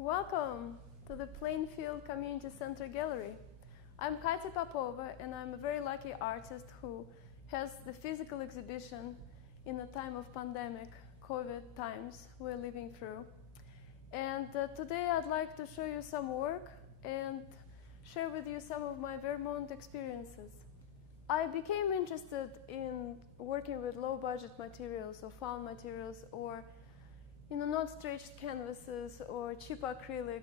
Welcome to the Plainfield Community Center Gallery. I'm Katya Popova, and I'm a very lucky artist who has the physical exhibition in a time of pandemic, COVID times we're living through. And today I'd like to show you some work and share with you some of my Vermont experiences. I became interested in working with low-budget materials or found materials, or not stretched canvases or cheap acrylic.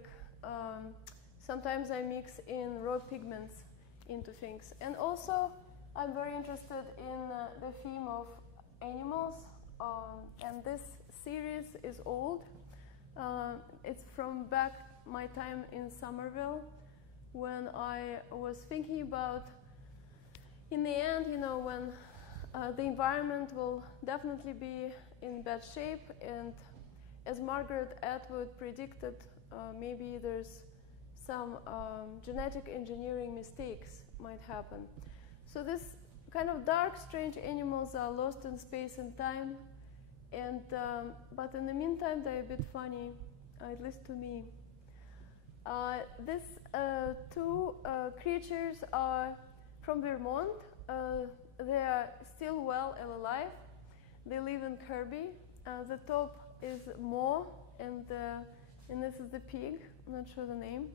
Sometimes I mix in raw pigments into things. And also, I'm very interested in the theme of animals. And this series is old. It's from back my time in Somerville, when I was thinking about, in the end, when the environment will definitely be in bad shape, and as Margaret Atwood predicted, maybe there's some genetic engineering mistakes might happen. So this kind of dark, strange animals are lost in space and time, and but in the meantime they're a bit funny, at least to me. These two creatures are from Vermont. They are still well and alive. They live in Kirby. The top is Mo, and this is the pig. I'm not sure the name.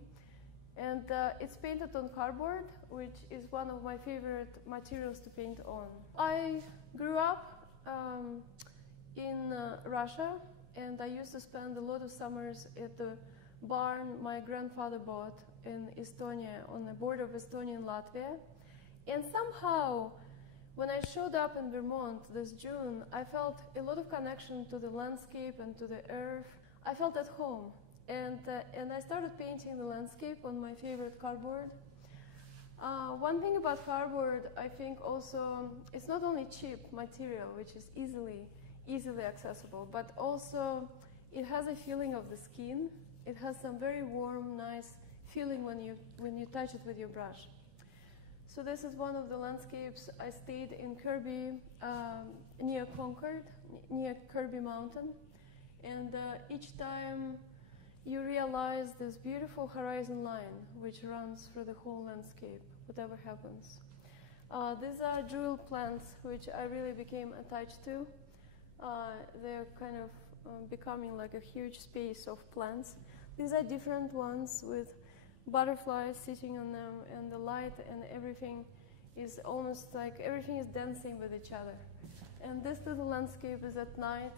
And it's painted on cardboard, which is one of my favorite materials to paint on. I grew up in Russia, and I used to spend a lot of summers at the barn my grandfather bought in Estonia, on the border of Estonia and Latvia. And somehow, when I showed up in Vermont this June, I felt a lot of connection to the landscape and to the earth. I felt at home, and I started painting the landscape on my favorite cardboard. One thing about cardboard, I think also, it's not only cheap material, which is easily accessible, but also it has a feeling of the skin. It has some very warm, nice feeling when you touch it with your brush. So this is one of the landscapes. I stayed in Kirby, near Concord, near Kirby Mountain. And each time you realize this beautiful horizon line which runs through the whole landscape, whatever happens. These are jewel plants which I really became attached to. They're kind of becoming like a huge space of plants. These are different ones with butterflies sitting on them, and the light and everything is almost like everything is dancing with each other. And this little landscape is at night,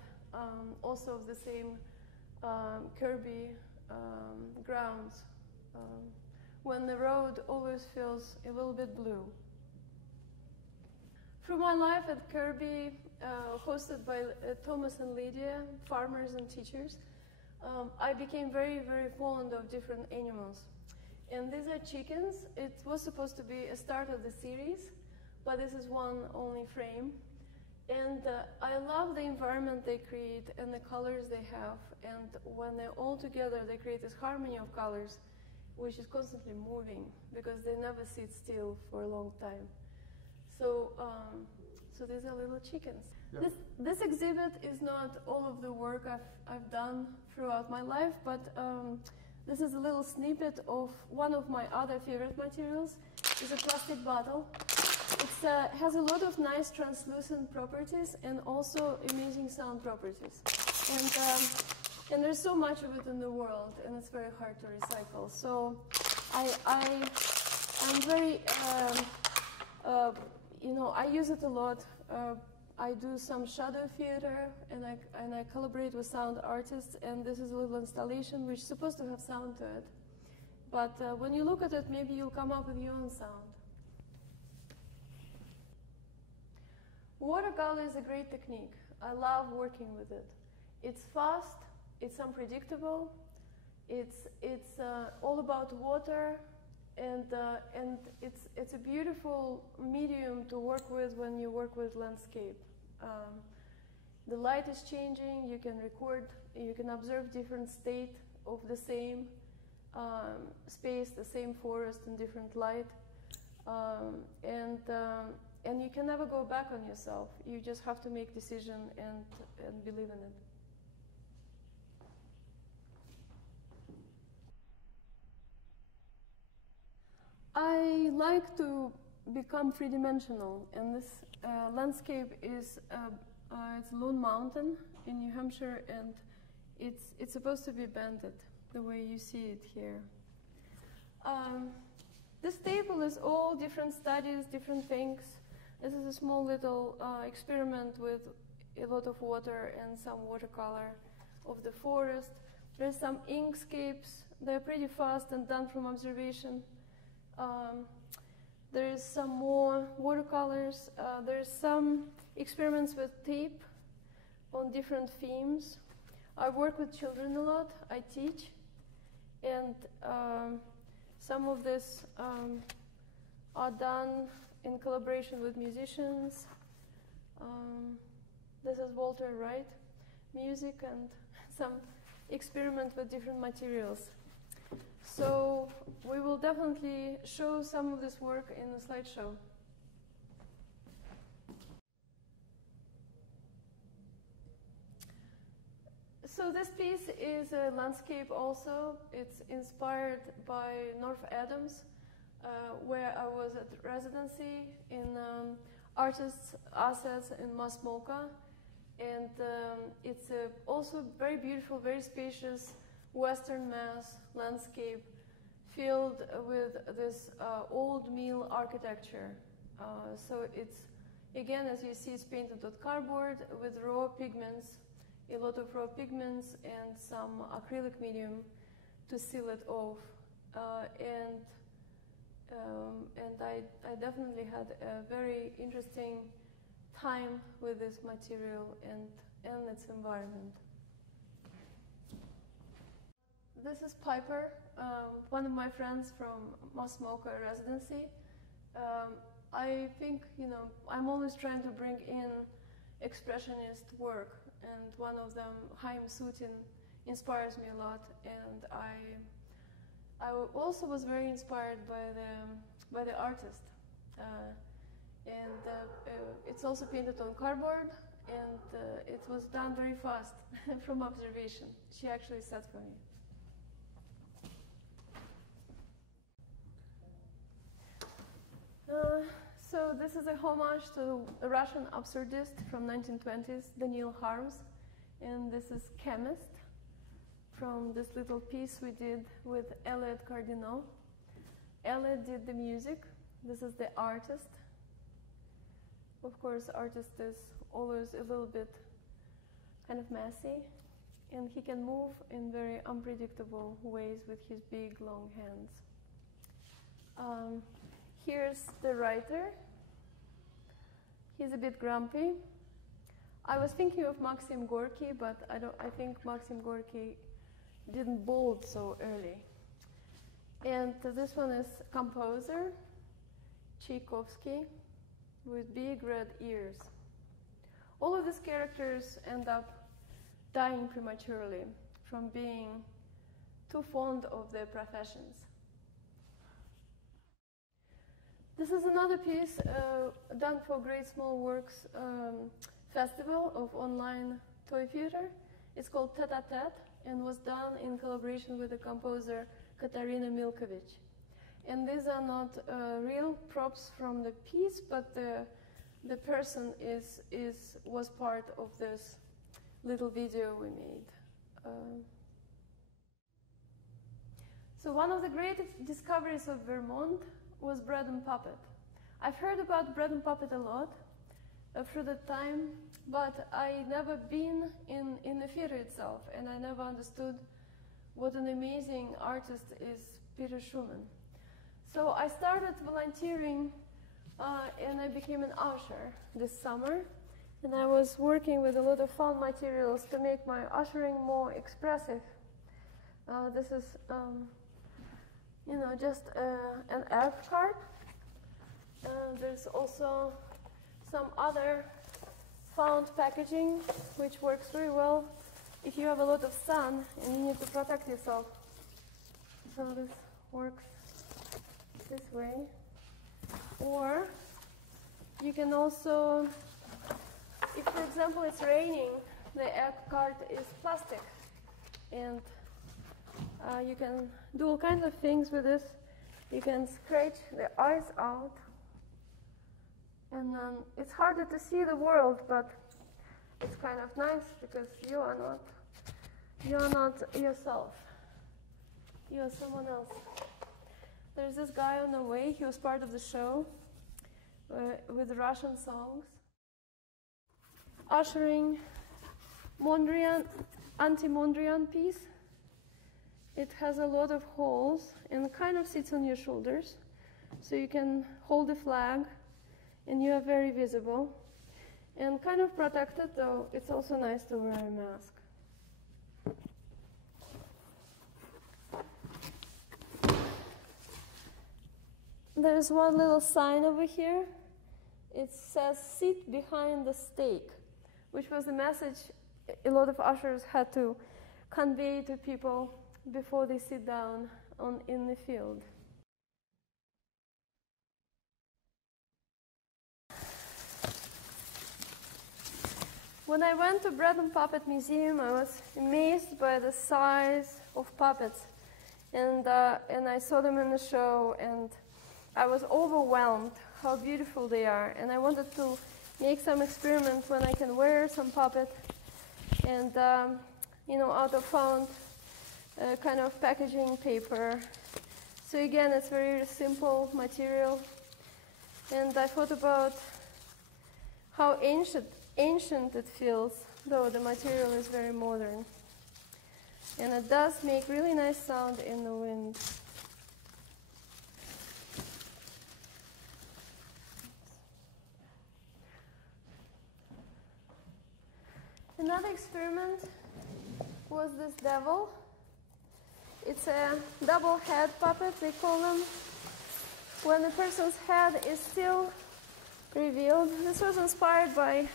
also of the same Kirby grounds, when the road always feels a little bit blue. Through my life at Kirby, hosted by Thomas and Lydia, farmers and teachers, I became very, very fond of different animals. And these are chickens. It was supposed to be a start of the series, but this is one only frame. And I love the environment they create and the colors they have. And when they're all together, they create this harmony of colors, which is constantly moving because they never sit still for a long time. So, so these are little chickens. Yeah. This exhibit is not all of the work I've done throughout my life, but this is a little snippet of one of my other favorite materials. It's a plastic bottle. It has a lot of nice translucent properties and also amazing sound properties. And there's so much of it in the world, and it's very hard to recycle. So I'm very, I use it a lot. I do some shadow theater, and I collaborate with sound artists, and this is a little installation which is supposed to have sound to it. But when you look at it, maybe you'll come up with your own sound. Watercolor is a great technique. I love working with it. It's fast, it's unpredictable, it's all about water, and it's a beautiful medium to work with when you work with landscape. The light is changing, you can record, you can observe different state of the same space, the same forest in different light. And you can never go back on yourself. You just have to make decision and believe in it. I like to become three-dimensional, and this landscape is it's Loon Mountain in New Hampshire, and it's supposed to be banded the way you see it here. This table is all different studies, different things. This is a small little experiment with a lot of water and some watercolor of the forest. There's some inkscapes. They're pretty fast and done from observation. There is some more watercolors. There's some experiments with tape on different themes. I work with children a lot. I teach. And some of this are done in collaboration with musicians. This is Walter Wright music and some experiment with different materials. So we will definitely show some of this work in the slideshow. So this piece is a landscape also. It's inspired by North Adams, where I was at residency in Artists' Assets in Muskoka. And it's also very beautiful, very spacious Western Mass landscape filled with this old mill architecture. So it's, again, as you see, it's painted on cardboard with raw pigments, a lot of raw pigments and some acrylic medium to seal it off. And I definitely had a very interesting time with this material and its environment. This is Piper, one of my friends from Muskoka residency. I think, I'm always trying to bring in expressionist work, and one of them, Chaim Soutine, inspires me a lot. And I also was very inspired by the artist. It's also painted on cardboard, and it was done very fast from observation. She actually said for me. So this is a homage to a Russian absurdist from 1920s, Daniil Harms, and this is Chemist from this little piece we did with Elliot Cardinal. Elliot did the music. This is the artist. Of course, artist is always a little bit kind of messy, and he can move in very unpredictable ways with his big, long hands. Here's the writer. He's a bit grumpy. I was thinking of Maxim Gorky, but I think Maxim Gorky didn't bold so early. And this one is composer, Tchaikovsky, with big red ears. All of these characters end up dying prematurely from being too fond of their professions. This is another piece done for Great Small Works Festival of Online Toy Theater. It's called Tête-à-Tête and was done in collaboration with the composer Katarina Milkovich. And these are not real props from the piece, but the person was part of this little video we made. So one of the great discoveries of Vermont was Bread and Puppet. I've heard about Bread and Puppet a lot through the time, but I never been in the theater itself, and I never understood what an amazing artist is Peter Schumann. So I started volunteering and I became an usher this summer, and I was working with a lot of found materials to make my ushering more expressive. This is just an elf card. There's also some other found packaging, which works very well if you have a lot of sun and you need to protect yourself. So this works this way. Or you can also, if for example it's raining, the egg card is plastic, and you can do all kinds of things with this. You can scratch the eyes out, and it's harder to see the world, but it's kind of nice because you are not yourself. You are someone else. There's this guy on the way. He was part of the show with Russian songs, ushering Mondrian, anti-Mondrian piece. It has a lot of holes and kind of sits on your shoulders, so you can hold the flag and you are very visible and kind of protected, though it's also nice to wear a mask. There's one little sign over here. It says, "Sit behind the stake," which was the message a lot of ushers had to convey to people before they sit down in the field. When I went to Bread and Puppet Museum, I was amazed by the size of puppets, and I saw them in the show, and I was overwhelmed how beautiful they are, and I wanted to make some experiments when I can wear some puppet, and out of found kind of packaging paper. So again, it's very simple material, and I thought about how ancient it feels, though the material is very modern, and it does make really nice sound in the wind. Another experiment was this devil. It's a double head puppet, they call them, when the person's head is still revealed. This was inspired by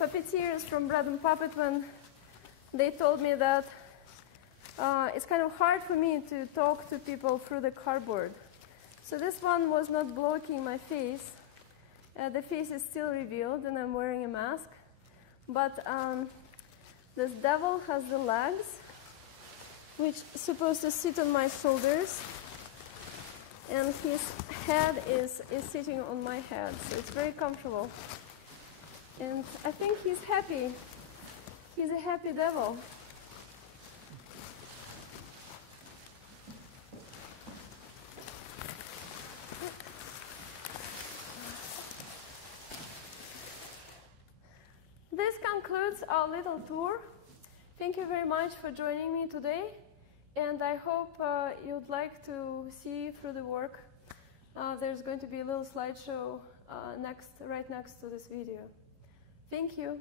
puppeteers from Bread and Puppet when they told me that it's kind of hard for me to talk to people through the cardboard. So this one was not blocking my face. The face is still revealed and I'm wearing a mask. But this devil has the legs, which is supposed to sit on my shoulders, and his head is sitting on my head, so it's very comfortable. And I think he's happy. He's a happy devil. This concludes our little tour. Thank you very much for joining me today, and I hope you'd like to see through the work. There's going to be a little slideshow right next to this video. Thank you.